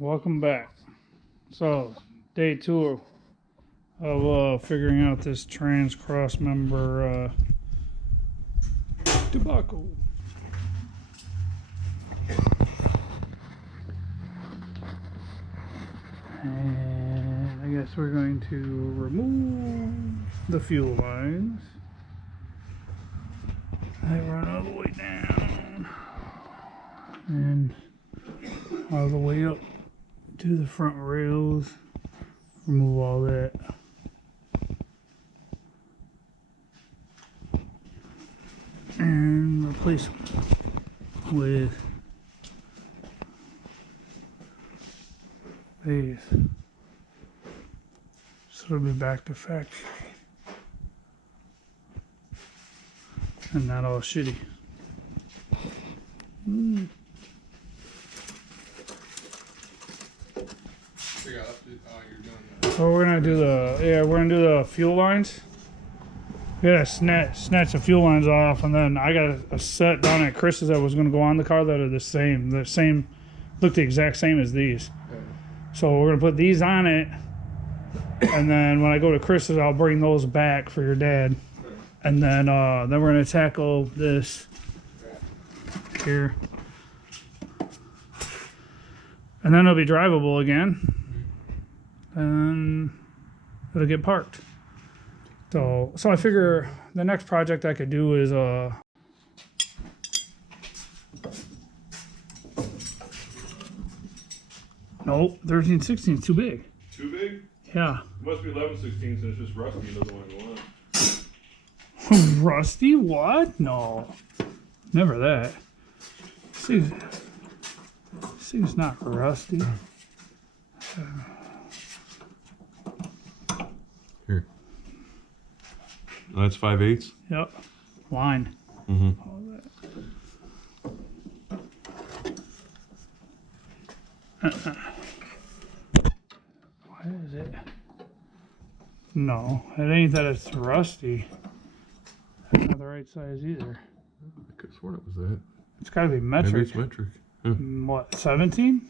welcome back. So, day 2 of figuring out this trans Crossmember debacle. And I guess we're going to remove the fuel lines. They run all the way down and all the way up to the front rails. Remove all that. And replace them with these. So it'll be back to factory. And not all shitty. So we're gonna do the fuel lines. We gotta snatch the fuel lines off, and then I got a set down at Chris's that was gonna go on the car that are the same, look the exact same as these. So we're gonna put these on it, and then when I go to Chris's, I'll bring those back for your dad, and then we're gonna tackle this here, and then it'll be drivable again, and it'll get parked. So I figure the next project I could do is nope, 1316 is too big. Too big? Yeah. It must be 1116 since it's just rusty and doesn't want to go on. Rusty? What? No. Never that. Seems not rusty. Here. Oh, that's 5/8? Yep. Line. Mm-hmm. All that. What is it? No, it ain't that it's rusty. That's not the right size either. I could have sworn it was that. It's got to be metric. Maybe it's metric. Yeah. What, 17?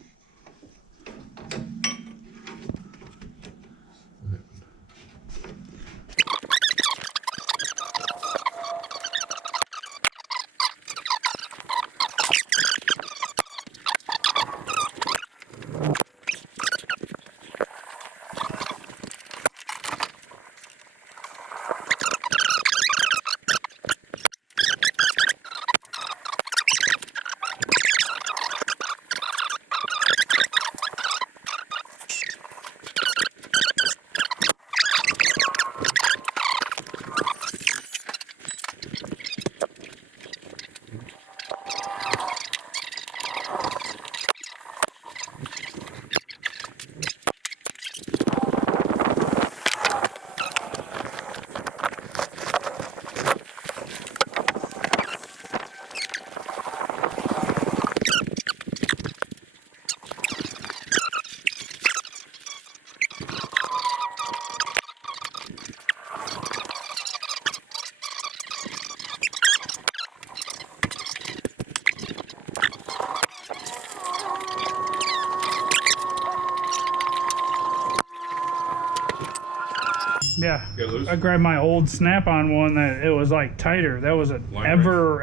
Yeah, I grabbed my old snap-on one that it was like tighter. That was a whatever,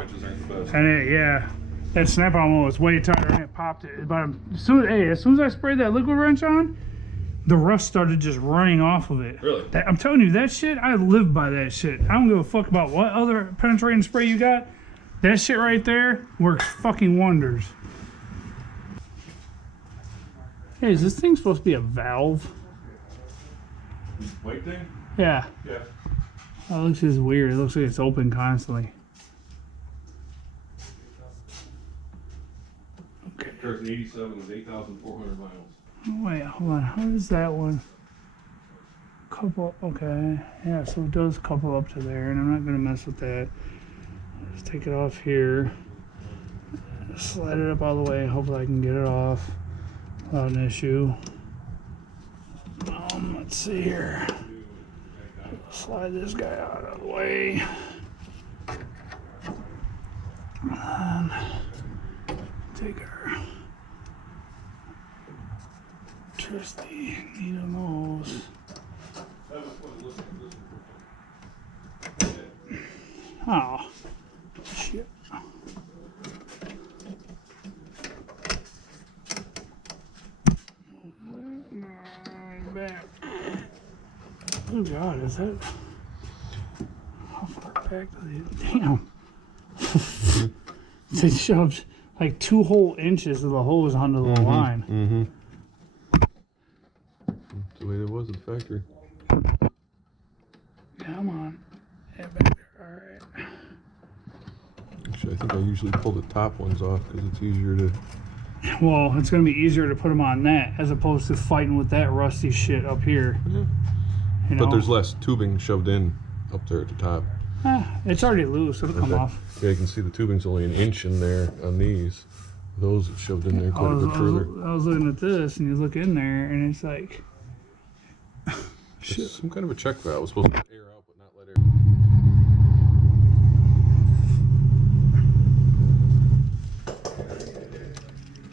and that snap-on one was way tighter and it popped it. But as soon as I sprayed that liquid wrench on, the rust started just running off of it. Really? I'm telling you, that shit, I live by that shit. I don't give a fuck about what other penetrating spray you got. That shit right there works fucking wonders. Hey, is this thing supposed to be a valve? White thing? Yeah. Yeah. Oh, it looks just weird. It looks like it's open constantly. Okay. There's an 87 with 8,400 miles. Oh, wait, hold on. How does that one couple? Okay. Yeah, so it does couple up to there, and I'm not going to mess with that. Let's take it off here. Slide it up all the way. Hopefully I can get it off without an issue. Let's see here. Slide this guy out of the way. And take our Just the needle nose. Oh, shit. Back. Oh God, is that? How far back does it? Damn. It shoved like 2 whole inches of the hose onto the line. Mm-hmm. That's the way it was at the factory. Come on. Yeah, back there. All right. Actually, I think I usually pull the top ones off because it's easier to. Well, it's going to be easier to put them on that as opposed to fighting with that rusty shit up here. Yeah. You know? But there's less tubing shoved in up there at the top. It's already loose. It'll come off. Yeah, you can see the tubing's only an inch in there on these. Those are shoved in there quite a bit further. I was looking at this, and you look in there, and it's like... It's some kind of a check valve. It's supposed to let air out, but not let air.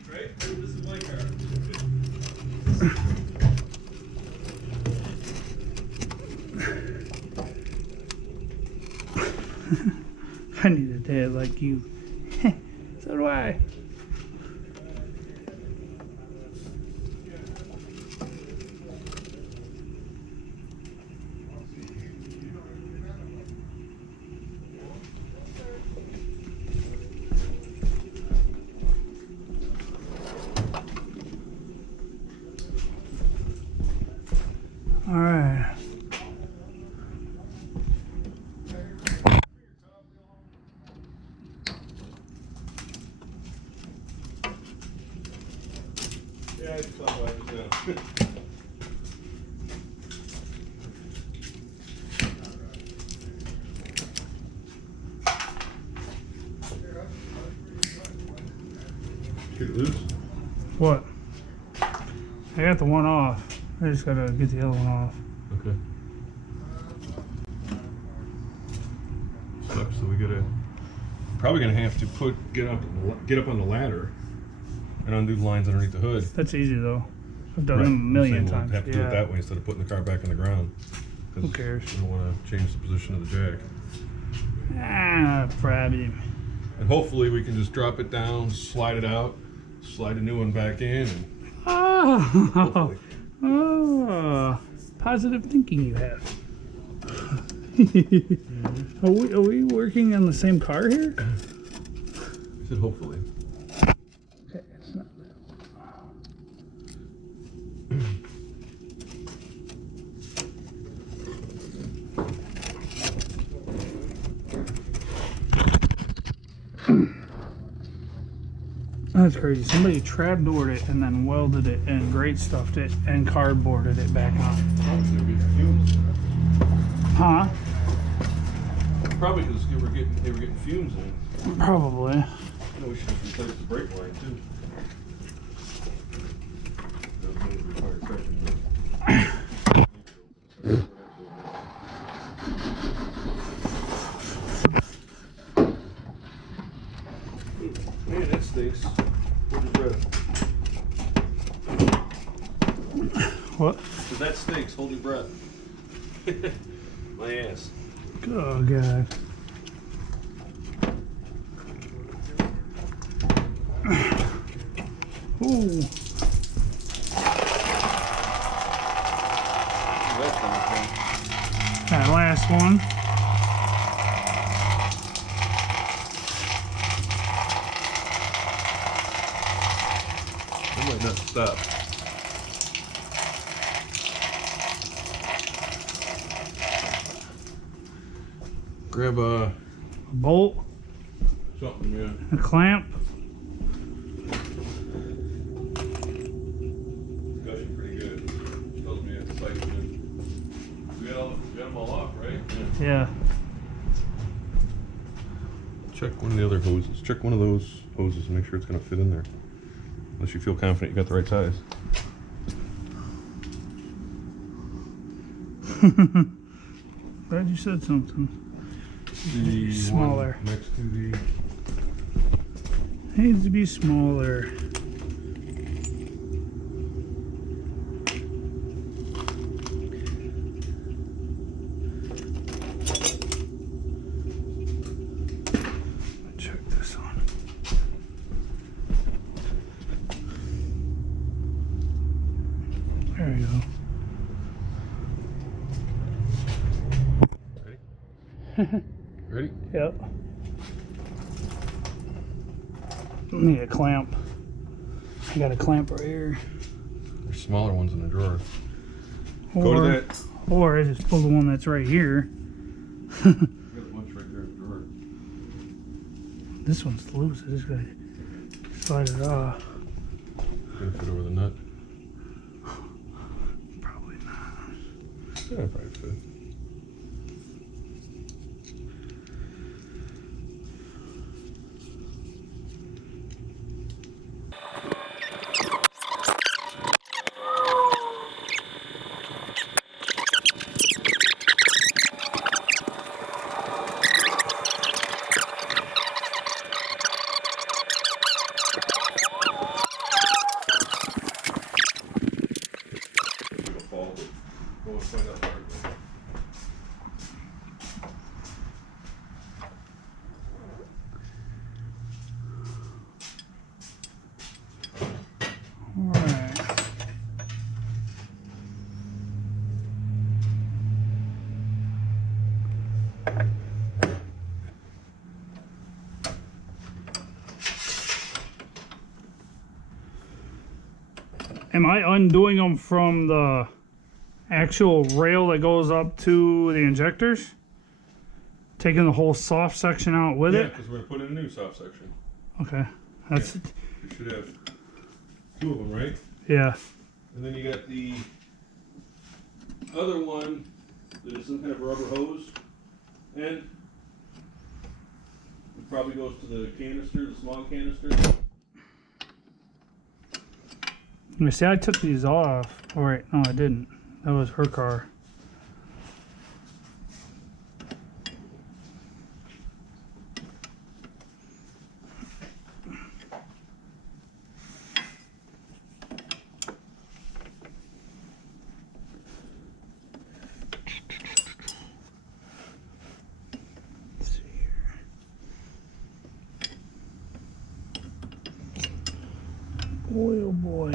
Right? This is my car. I need a dad like you. So do I. All right. Yeah, it's fun watching now. Get it loose. What? I got the one off. I just gotta get the other one off. Okay. Sucks. So we gotta probably gonna have to get up on the ladder and undo the lines underneath the hood. That's easy though. I've done Right. them a I'm million saying we'll times. have to do it that way instead of putting the car back on the ground. 'Cause Who cares? We don't want to change the position of the jack. Problem. And hopefully we can just drop it down, slide it out, slide a new one back in, and Oh, hopefully. oh, positive thinking you have. Are we working on the same car here? I said hopefully. Okay, it's not That's crazy. Somebody trapdoored it and then welded it and grate stuffed it and cardboarded it back on. Huh? Probably because they were getting fumes in. Probably. No, we should just replace the brake line too. Man, that stinks. Hold your breath. What? So that stinks. Hold your breath. My ass. Oh, God. Ooh. That last one. I might not stop. Grab a Bolt, something, yeah. a clamp. Gushing pretty good. Tells me it's tight. We got them all off, right? Yeah. Check one of the other hoses. Check one of those hoses and make sure it's going to fit in there. Unless you feel confident you got the right size. Glad you said something. The Smaller. one next to the. Needs to be smaller. There you go. Ready? Yep. Need a clamp. I got a clamp right here. There's smaller ones in the drawer. Or, Go to that. Or I just pull the one that's right here. You got a bunch right there in the drawer. This one's loose. I just gotta slide it off. Gonna fit over the nut. Probably not. Yeah, probably fit. Alright. Am I undoing them from the actual rail that goes up to the injectors? Taking the whole soft section out with Yeah, it? because we're gonna put in a new soft section. Okay. That's You should have two of them, right? yeah. And then you got the other one that is some kind of rubber hose, and it probably goes to the canister, the small canister. You see, I took these off. Oh, wait, no, I didn't. That was her car. Let's see here. Boy, oh boy.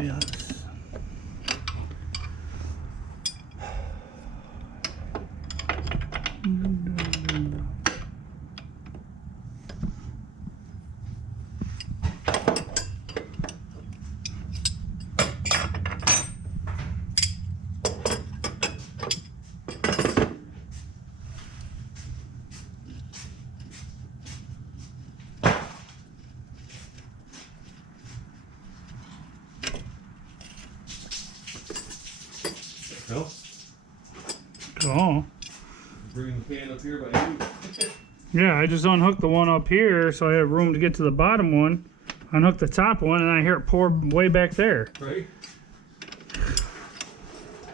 No? Oh. Bringing the can up here by you. Yeah, I just unhooked the one up here so I have room to get to the bottom one. Unhook the top one and I hear it pour way back there. Right?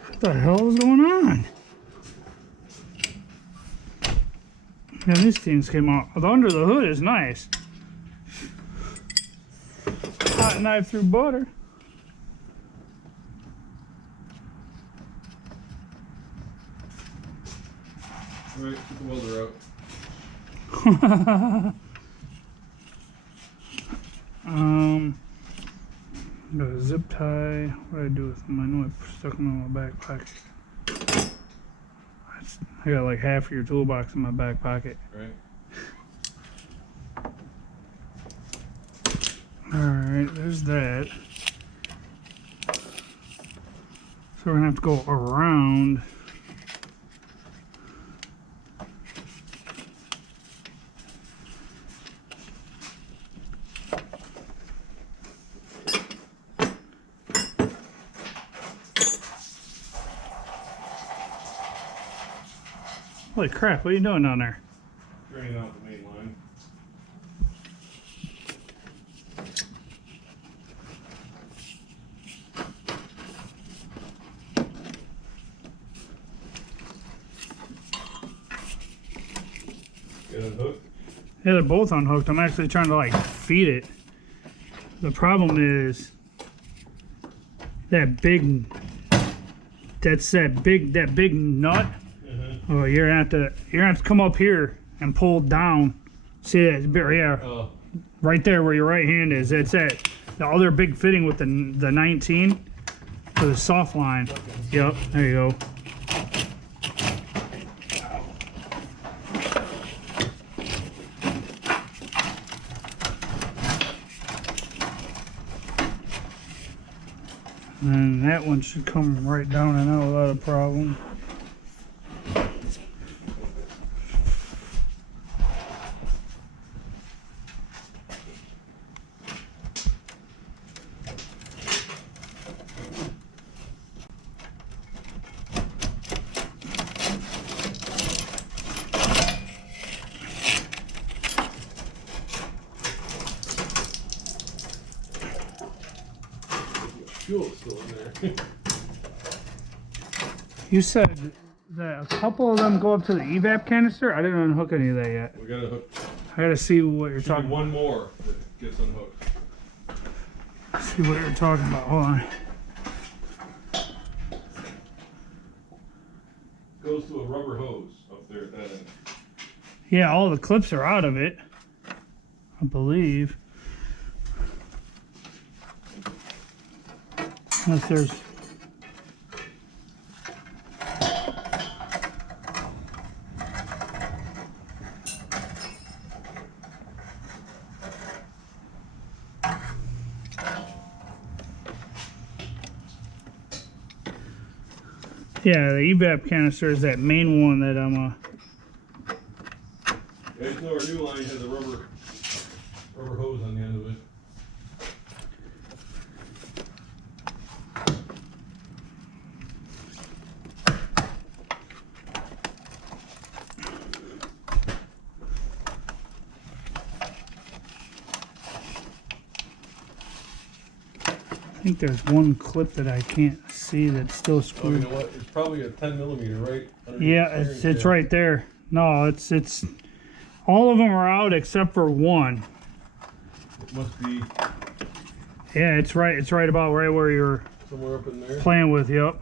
What the hell is going on? Yeah, these things came out. The under the hood is nice. Hot knife through butter. Alright, get the welder out. Got a zip tie. What do I do with them? I know I stuck them in my back pocket. I got like half of your toolbox in my back pocket. Right? Alright, there's that. So we're gonna have to go around. Holy crap, what are you doing down there? Draining out the main line. Get unhooked? Yeah, they're both unhooked. I'm actually trying to like feed it. The problem is that big that big nut. Oh, you're gonna have to come up here and pull down. See that? Yeah, Oh. right there where your right hand is. It's that the other big fitting with the 19. for the soft line. Yep, there you go. And that one should come right down and out without a problem. Fuel's still in there. You said that a couple of them go up to the evap canister? I didn't unhook any of that yet. We gotta hook. I gotta see what you're talking about. One more that gets unhooked. See what you're talking about. Hold on. Goes to a rubber hose up there at that end. Yeah, all the clips are out of it, I believe. Unless there's... Yeah, the evap canister is that main one that I'm Yeah, you know our new line has a rubber hose on the end of it. I think there's one clip that I can't see that's still Oh, you screwed. know what? It's probably a 10 millimeter, right? Underneath Yeah, the it's steering tail. right there. No, it's all of them are out except for one. It must be Yeah, it's right about right where you're somewhere up in there. playing with. Yep.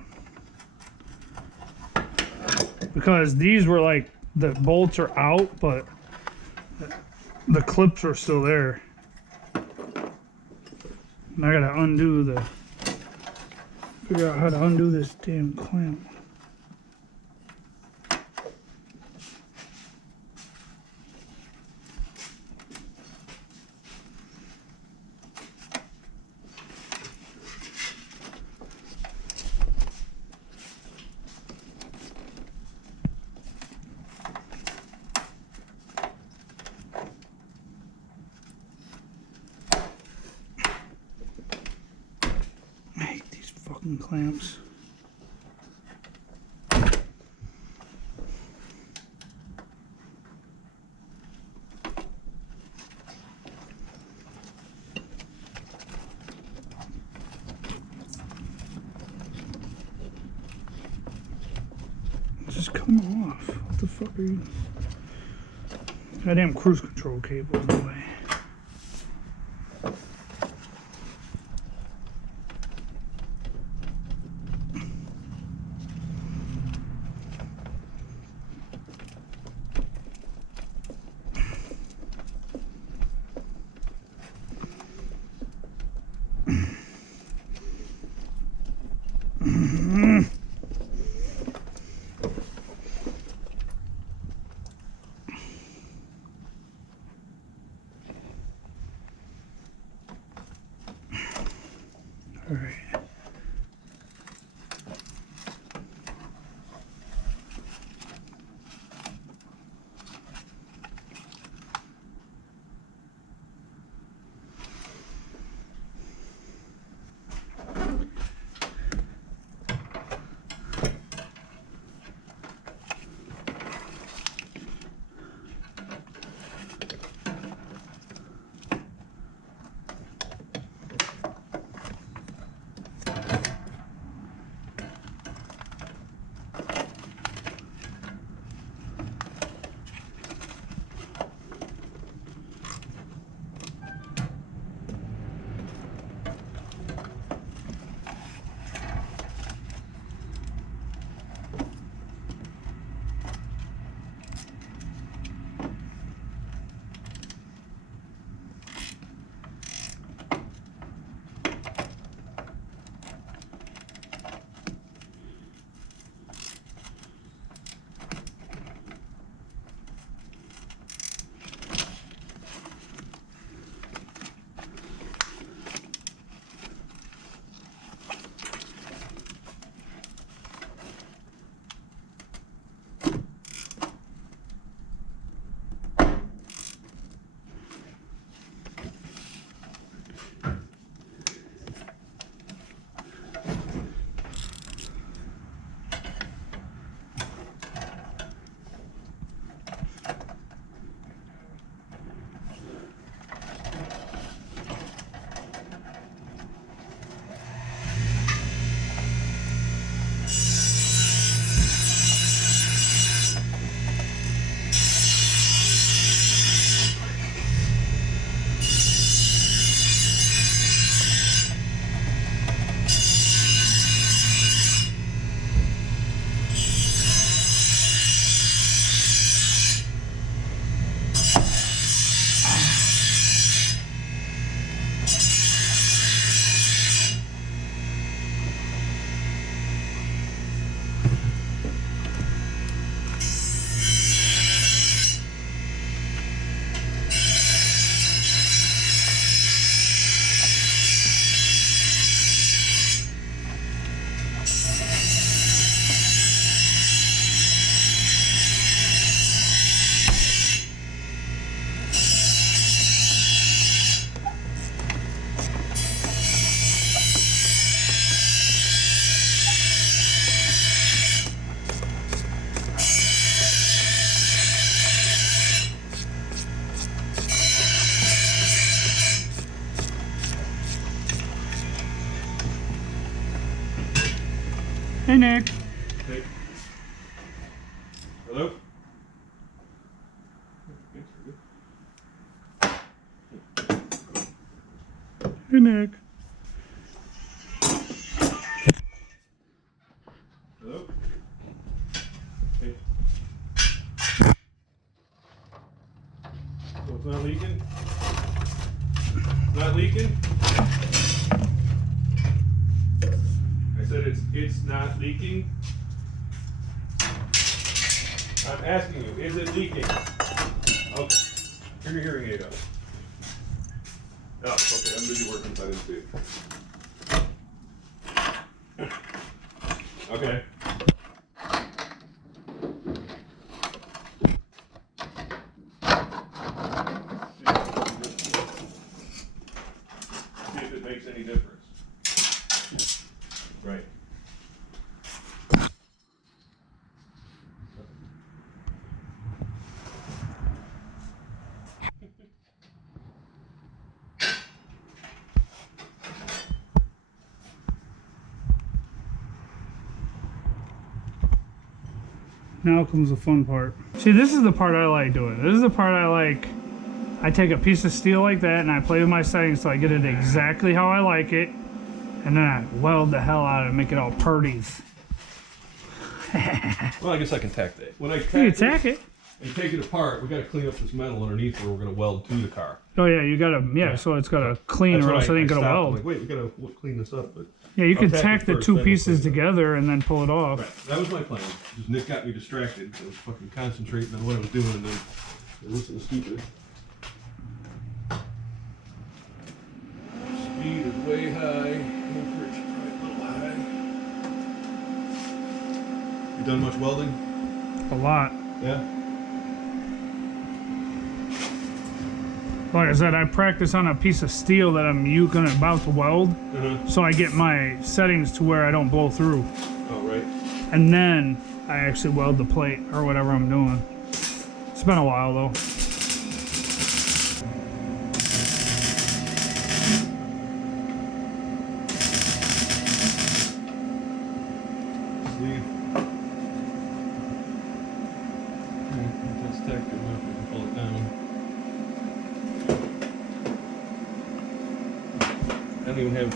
Because these were like the bolts are out, but the clips are still there. And I gotta undo the. Figure out how to undo this damn clamp. I hate these fucking clamps. Just come off. What the fuck are you? Goddamn cruise control cable in the way. All right. Hey, Nick. Hey. Hello? Hey, Nick. Hello? Hey. So it's not leaking? It's not leaking? I said it's not leaking? I'm asking you, is it leaking? Okay. Turn your hearing aid up. Oh, okay, I'm busy working, so I didn't see it. Okay. See if it makes any difference. Right. Now comes the fun part. See, this is the part I like doing. This is the part I like. I take a piece of steel like that and I play with my settings so I get it exactly how I like it. And then I weld the hell out of it and make it all purties. Well, I guess I can tack that. When I You can tack this it. and take it apart, we got to clean up this metal underneath where we're going to weld to the car. Oh yeah, you gotta, yeah, so it's gotta clean That's or what else it ain't gonna stopped. I'm weld. like, wait, we got to clean this up. But Yeah, you I'll can tack tack it the first, two then we'll pieces clean it up. together and then pull it off. Right. That was my plan. Just Nick got me distracted. I was fucking concentrating on what I was doing and then listening to stupid. Speed is way high. Voltage is probably a little high. You done much welding? A lot. Yeah. Like I said, I practice on a piece of steel that I'm about to weld, so I get my settings to where I don't blow through. Oh, right. And then I actually weld the plate or whatever I'm doing. It's been a while though. Sleeve. That's tacked enough. We can pull it down. I don't even have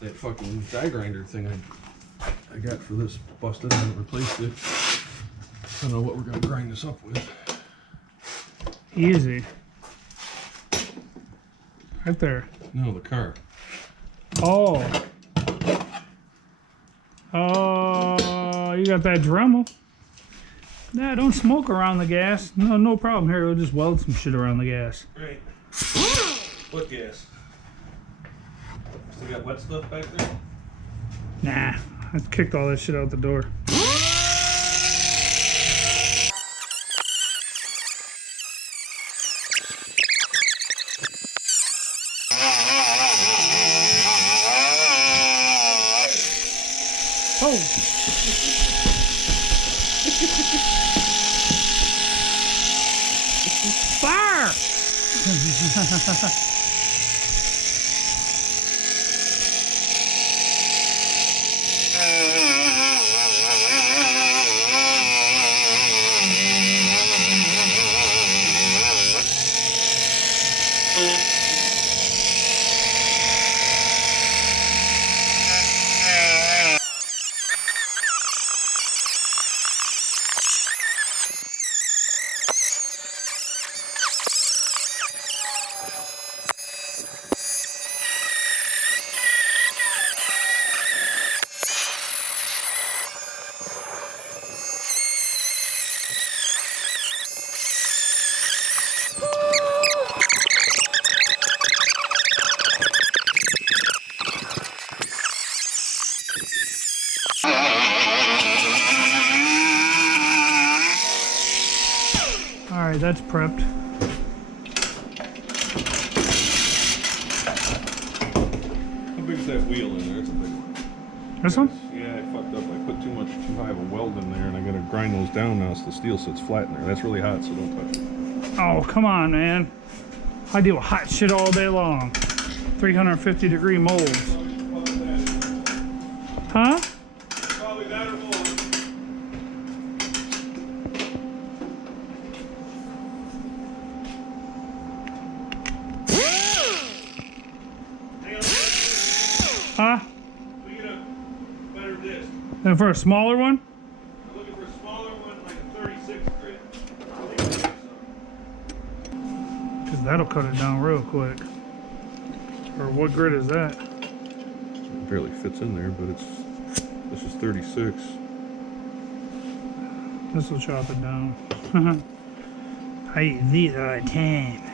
that fucking die grinder thing I got for this busted. I haven't replaced it. I don't know what we're gonna grind this up with. Easy. Right there. No, the car. Oh. Oh, you got that Dremel. Nah, don't smoke around the gas. No problem here. We'll just weld some shit around the gas. Right. What gas? Still got wet stuff back there? Nah, I kicked all that shit out the door. Oh! Fire! Alright, that's prepped. How big is that wheel in there? It's a big one. This one? Yeah, I fucked up. I put too high of a weld in there, and I gotta grind those down now so the steel sits flat in there. That's really hot, so don't touch it. Oh, come on, man. I deal with hot shit all day long. 350-degree molds. Huh? Huh? We get a better disc. And for a smaller one? I'm looking for a smaller one, like a 36 grit. I think we'll get some. Because that'll cut it down real quick. Or what grit is that? It barely fits in there, but this is 36. This will chop it down. I eat these all the time.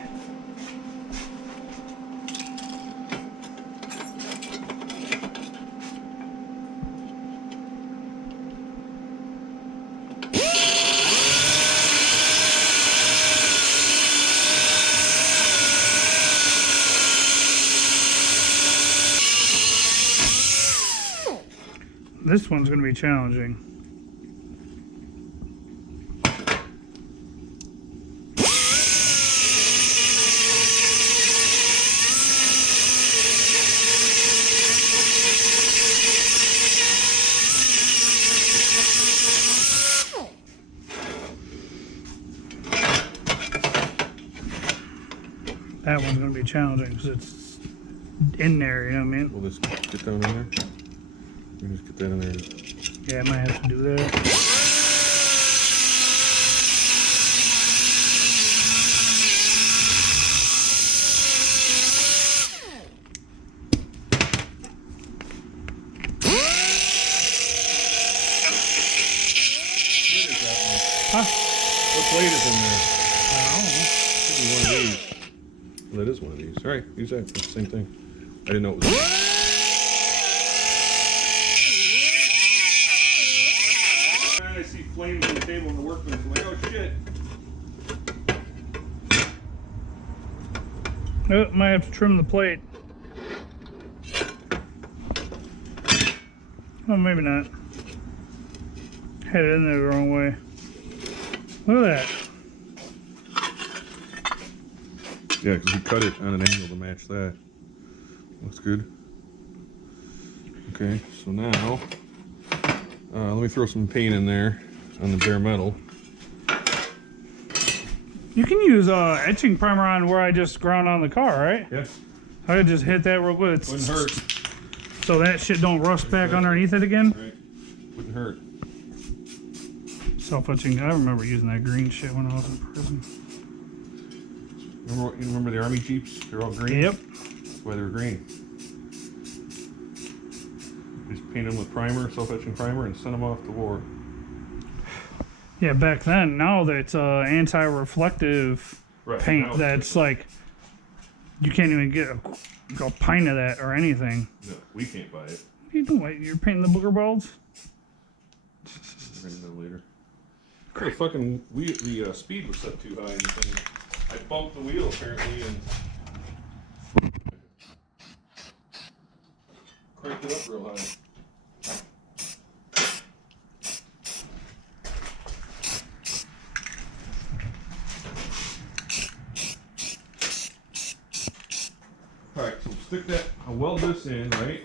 This one's going to be challenging. That one's going to be challenging because it's in there, you know what I mean? Will this get down in there? We just get that in there. Yeah, I might have to do that. Huh? What blade is in there? I don't know. Could be one of these. Well, that is one of these. All right, use that. It's the same thing. I didn't know it was. I see flames on the table in the workbench. I'm like, oh shit. Oh, might have to trim the plate. Oh, maybe not. Had it in there the wrong way. Look at that. Yeah, because we cut it on an angle to match that. Looks good. Okay, so now let me throw some paint in there on the bare metal. You can use etching primer on where I just ground on the car, right? Yeah. I could just hit that real quick. Wouldn't hurt. So that shit don't rust back underneath it again. Right. Wouldn't hurt. Self-etching. I remember using that green shit when I was in prison. You remember the army jeeps? They're all green. Yep. That's why they're green. Just paint them with primer, self-etching primer, and send them off to war. Yeah, back then. Now that's anti-reflective Right. now paint. it's That's like you can't even get a pint of that or anything. No, we can't buy it. What are you doing? You're painting the booger bulbs? We're gonna know later. The fucking the speed was set too high in the thing. I bumped the wheel apparently and cranked it up real high. Alright, so stick that, I'll weld this in, right?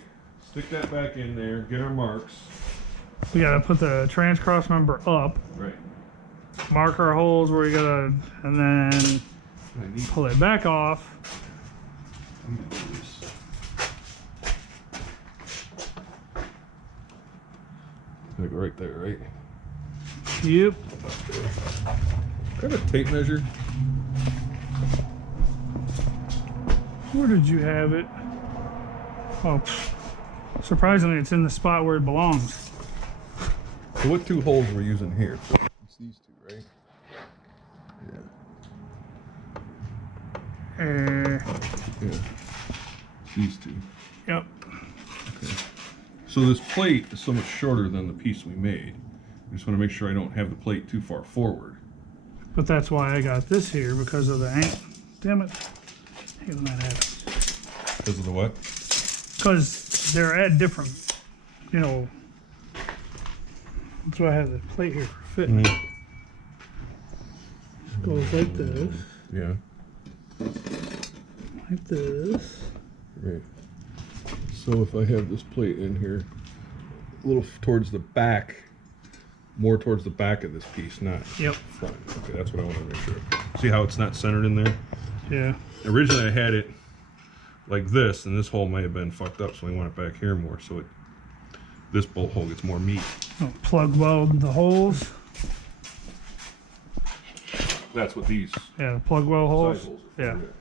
Stick that back in there, get our marks. We gotta put the trans cross member up, Right. mark our holes where we gotta, and then pull it back off. Like right there, right? Yep. Got a tape measure. Where did you have it? Oh, surprisingly, it's in the spot where it belongs. So what two holes we're using here? It's these two, right? Yeah. Yeah. It's these two. Yep. Okay. So this plate is so much shorter than the piece we made. I just want to make sure I don't have the plate too far forward. But that's why I got this here, because of the damn it. I hate when that happens. Because of the what? Because they're at different, you know. That's why I have the plate here for fit. Mm-hmm. Goes like this, Yeah. like this. Right. So if I have this plate in here, a little towards the back, more towards the back of this piece, not Yep. front. Okay, that's what I want to make sure. See how it's not centered in there? Yeah. Originally I had it like this, and this hole may have been fucked up, so we want it back here more, so this bolt hole gets more meat. Oh, plug weld the holes. That's what these Yeah, the plug weld holes. side holes are Yeah. for.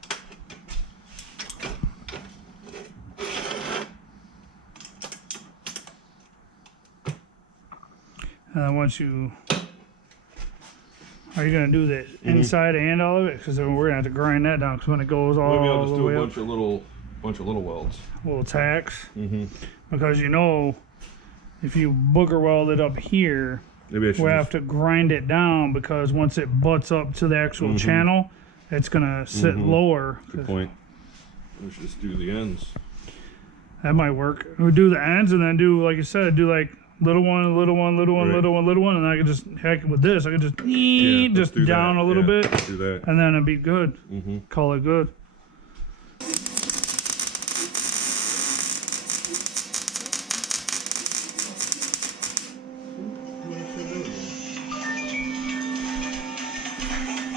And then once you, are you gonna do the inside and all of it? Because then we're gonna have to grind that down. Because when it goes all Maybe I'll just the do way a up, bunch of little welds. little tacks. Mm-hmm. Because you know, if you booger weld it up here, Maybe I should we just, have to grind it down because once it butts up to the actual channel, it's gonna sit lower. good point. We should just do the ends. That might work. We do the ends and then do, like you said, do like little one, little one, little one, Right. little one, little one, and I could just heck with this. I could just Yeah, let's just do down that. a little Yeah, bit, let's do that. and then it'd be good. Mm-hmm. Call it good.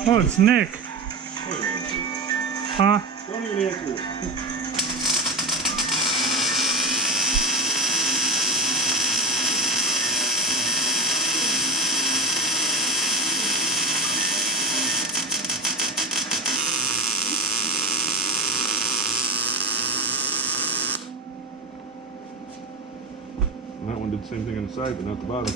Oh, it's Nick. Huh? Don't even answer it. And that one did the same thing on the side, but not the bottom.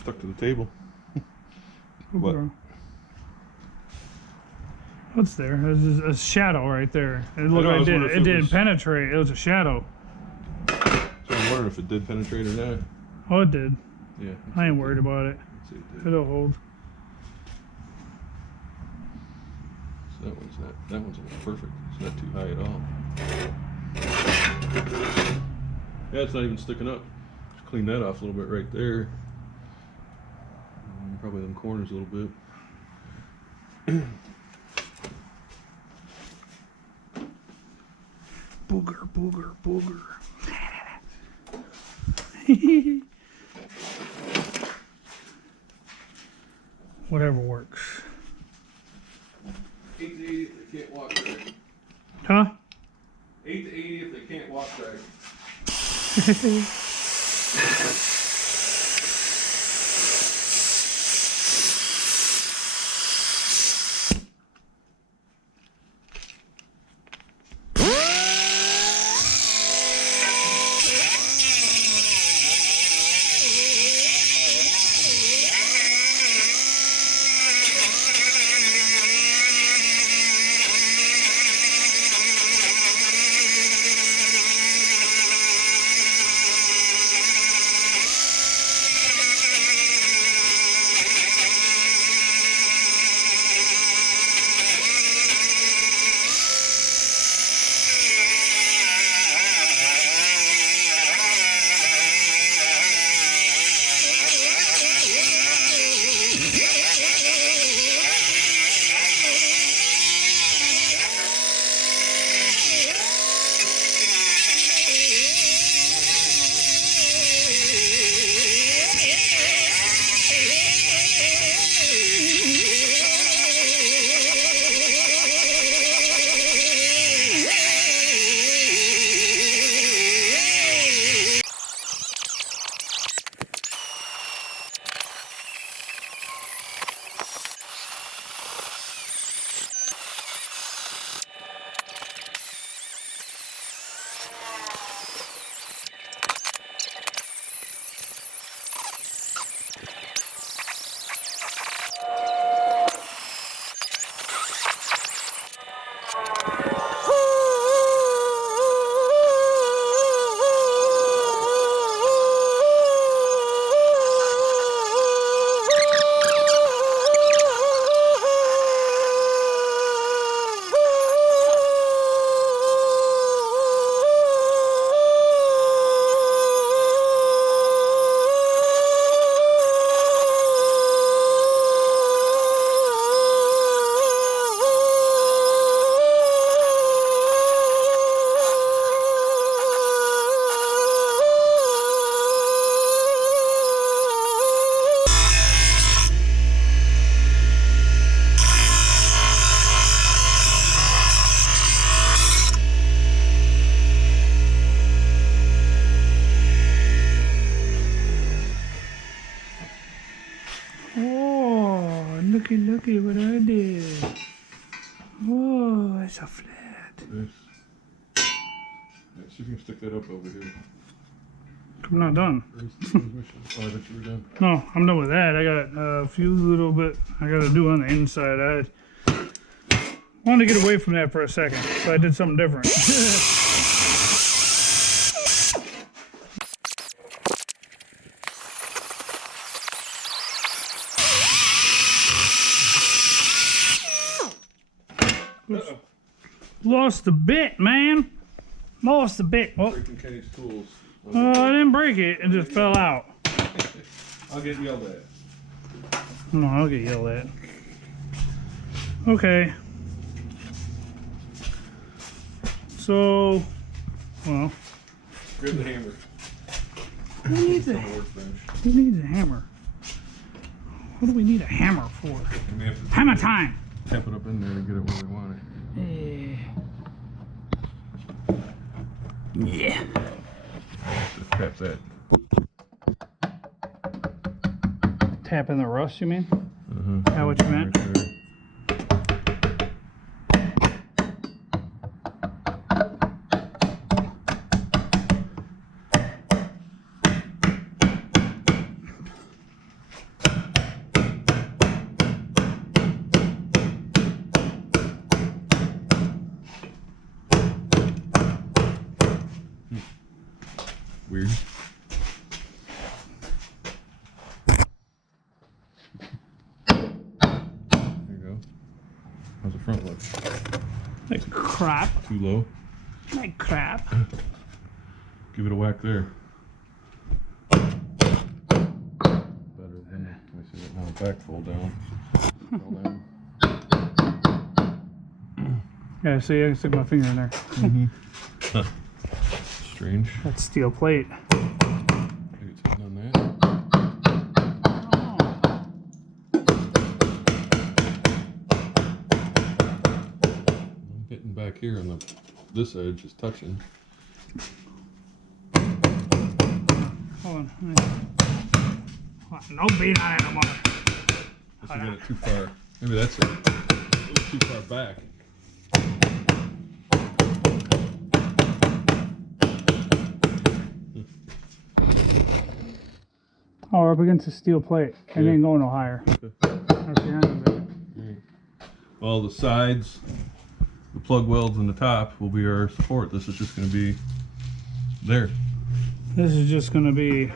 Stuck to the table. What? What's there? There's a shadow right there. It looked know, I like was wondering if it it didn't was- penetrate. It was a shadow. So I'm wondering if it did penetrate or not. Oh, it did. Yeah. I ain't worried about it. Let's see if it did. It'll hold. So that one's almost perfect. It's not too high at all. Yeah, it's not even sticking up. Just clean that off a little bit right there. And probably them corners a little bit. Booger, booger, booger. Whatever works. 8 to 80 if they can't walk right. Huh? 8 to 80 if they can't walk right. look at what I did. Whoa, it's a flat. Nice. Yeah, see if you can stick that up over here. I'm not done. Where's the transmission? Oh, I thought you were done. No, I'm done with that. I got a few little bit I got to do on the inside. I wanted to get away from that for a second, so I did something different. Lost the bit, man. Lost the bit. Oh, Breaking Kenny's tools. I didn't break it. It just fell out. I'll get yelled at. No, I'll get yelled at. Okay. So, well. Grab the hammer. Who needs a hammer? What do we need a hammer for? Hammer time! Tap it up in there to get it where we want it. Yeah. Just tap that. Tap in the rust, you mean? Uh-huh. Is that what you meant? Right there. Weird. There you go. How's the front look? Like crap. Too low? Like crap. Give it a whack there. Better than, I see that now back fold down. Fall down. Yeah, see, I can stick my finger in there. Huh. Strange. That's steel plate. Maybe it's hitting on that. I'm hitting back here on this edge is touching. Hold on. No beat on it no more. Guess we got it too far. Maybe that's it. A little too far back. Oh, we're up against a steel plate. It Yeah. ain't going no higher. That's the end of it. Well, the sides, the plug welds, and the top will be our support. This is just going to be there. This is just going to be.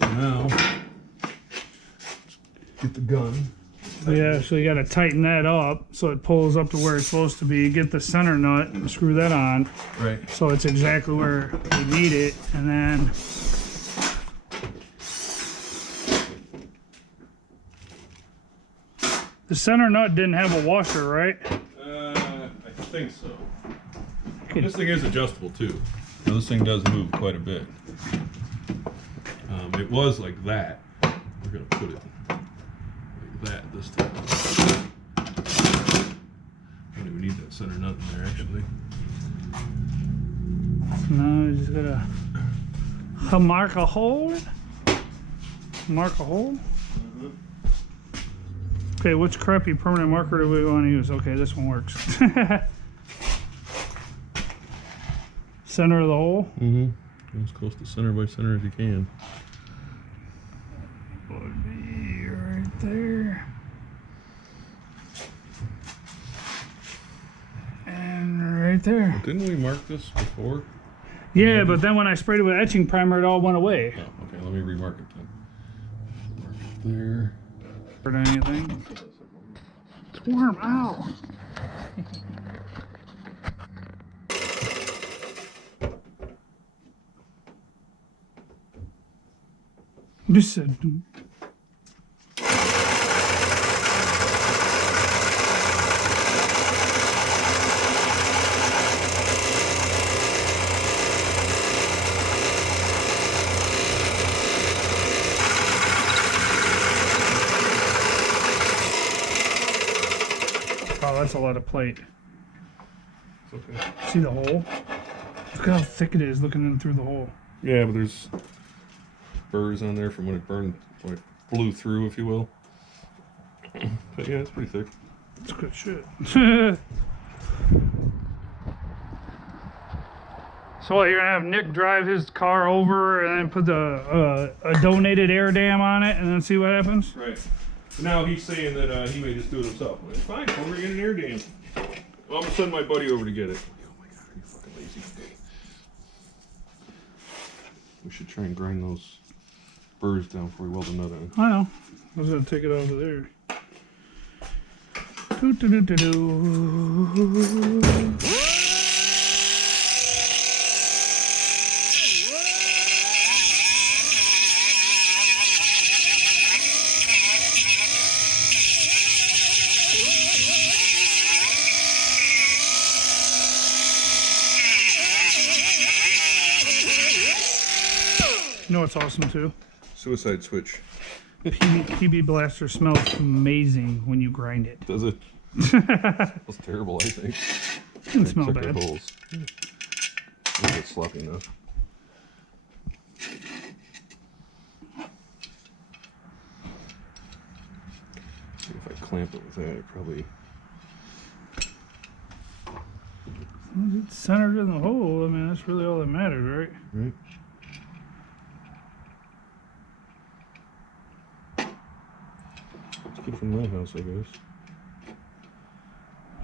Now, get the gun. Yeah, so you got to tighten that up so it pulls up to where it's supposed to be. Get the center nut and screw that on Right. so it's exactly where we need it. And then the center nut didn't have a washer, right? I think so. This thing is adjustable too. Now, this thing does move quite a bit. It was like that. We're going to put it like that this time. I don't even need that center nut in there actually. No, you just gotta mark a hole. Mark a hole. Okay, which crappy permanent marker do we want to use? Okay, this one works. Center of the hole. Mm-hmm. As close to center by center as you can. Would be right there. And right there. Didn't we mark this before? Yeah, but then when I sprayed it with etching primer, it all went away. Oh, okay. Let me remark it then. Mark it there. Or anything. It's warm. Ow. Just said. Oh, that's a lot of plate. It's okay. See the hole? Look how thick it is looking in through the hole. Yeah, but there's burrs on there from when it burned, when it blew through, if you will. But yeah, it's pretty thick. It's good shit. So what, you're gonna have Nick drive his car over and then put a donated air dam on it and then see what happens? Right. Now he's saying that he may just do it himself. Well, fine, over get an air dam. Well, I'm gonna send my buddy over to get it. Oh my god, are you fucking lazy? We should try and grind those burrs down before we weld the nut on. I know. I was gonna take it over there. Doo-doo-doo-doo-doo. You know what's awesome too? Suicide switch. PB Blaster smells amazing when you grind it. Does it? Smells terrible, I think. It doesn't smell Check the bad. holes. A bit sloppy enough. If I clamp it with that, it probably. It's centered in the hole. I mean, that's really all that matters, right? Right. It's good from my house, I guess.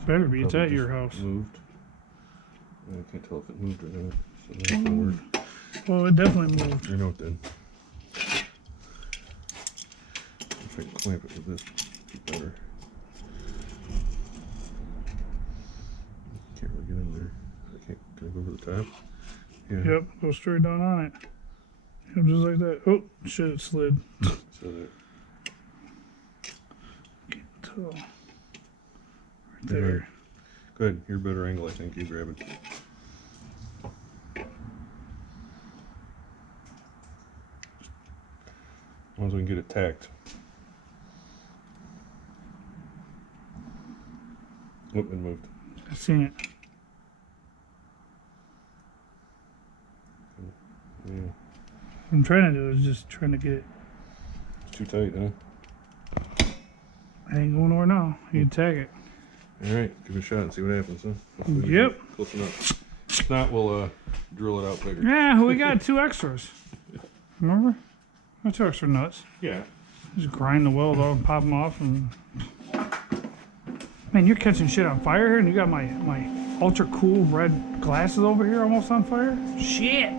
Better be. It's Probably at your just house. Moved. I can't tell if it moved or not. So that's gonna work. Well, it definitely moved. I know it did. If I can clamp it with this, it'd be better. Can't really get in there. Can I go over the top? Yeah. Yep, go straight down on it. Yep, just like that. Oh, shit, it slid. So that. Tell. Right there. Go ahead. You're a better angle, I think. You grab it. As long as we can get it tacked. Oop, it moved. I've seen it. Yeah. What I'm trying to do is just trying to get it. It's too tight, huh? I ain't going nowhere now. You can tag it. Alright, give it a shot and see what happens, huh? Hopefully we Yep. get close enough. If not, we'll drill it out bigger. Yeah, we got 2 extras. Remember? Got 2 extra nuts. Yeah. Just grind the weld off and pop them off. And man, you're catching shit on fire here, and you got my ultra cool red glasses over here almost on fire. Shit!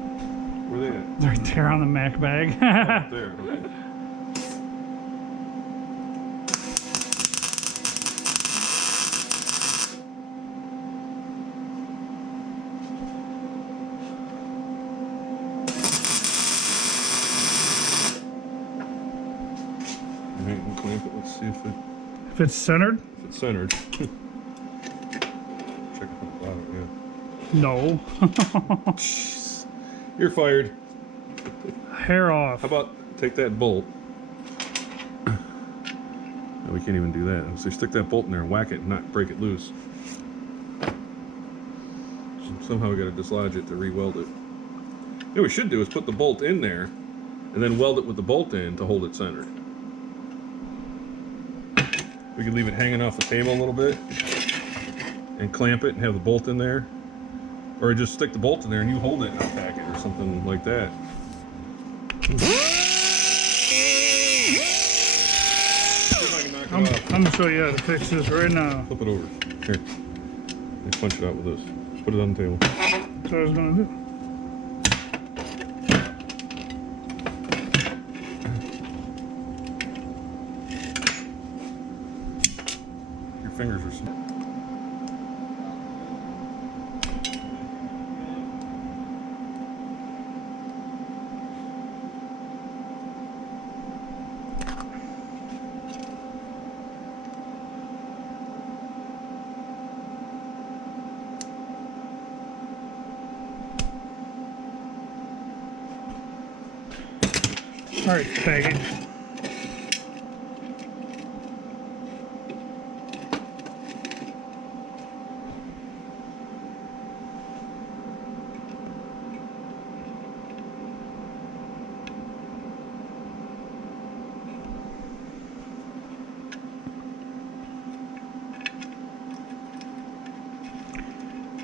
Where are they at? They're right there on the Mac bag. Oh, there, okay. Alright, we'll clamp it. Let's see if If it's centered, it's centered. Check it from the bottom, no. yeah. You're fired. Hair off. How about take that bolt? No, we can't even do that. So stick that bolt in there and whack it and not break it loose. Somehow we got to dislodge it to re-weld it. What we should do is put the bolt in there and then weld it with the bolt in to hold it centered. We could leave it hanging off the table a little bit and clamp it and have the bolt in there. Or just stick the bolt in there and you hold it and unpack it or something like that. See if I can knock it off. I'm gonna show you how to fix this right now. Flip it over. Here. Let me punch it out with this. Just put it on the table. That's what I was gonna do. Your fingers are small. All right, tag it.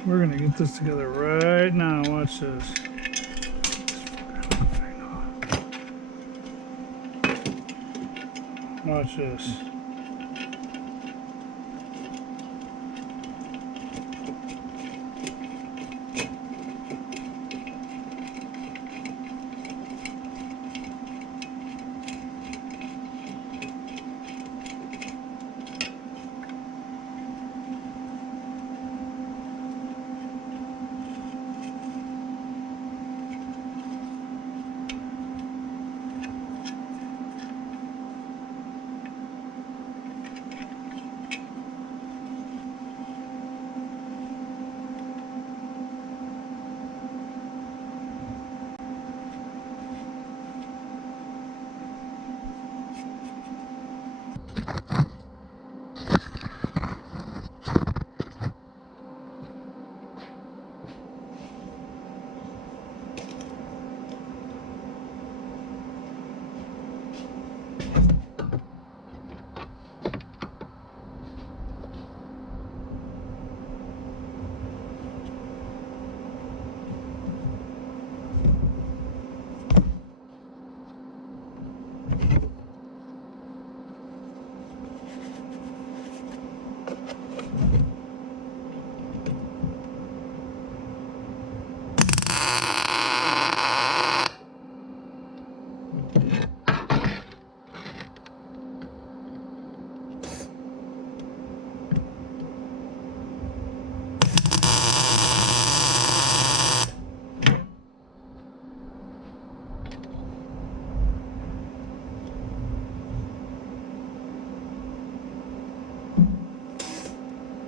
We're gonna get this together right now. Watch this. Watch this.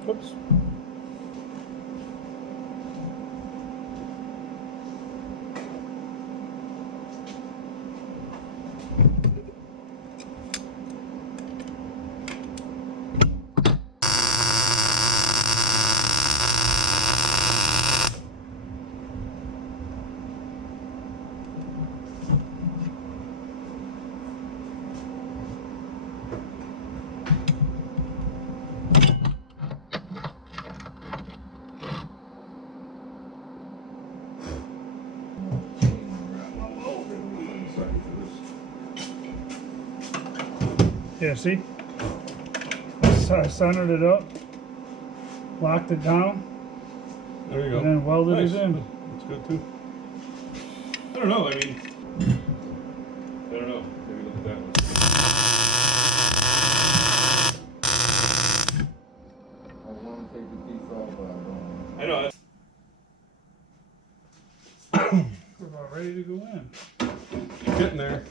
Oops. Yeah, see? I centered it up, locked it down, There you go. and then welded Nice. it in. That's good too. I don't know. I mean, I don't know. Maybe look at that one. I want to take the piece off, but I don't. I know. We're about ready to go in. Getting there.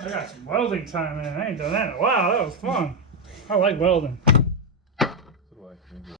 I got some welding time in. I ain't done that in a while. That was fun. I like welding. So do I.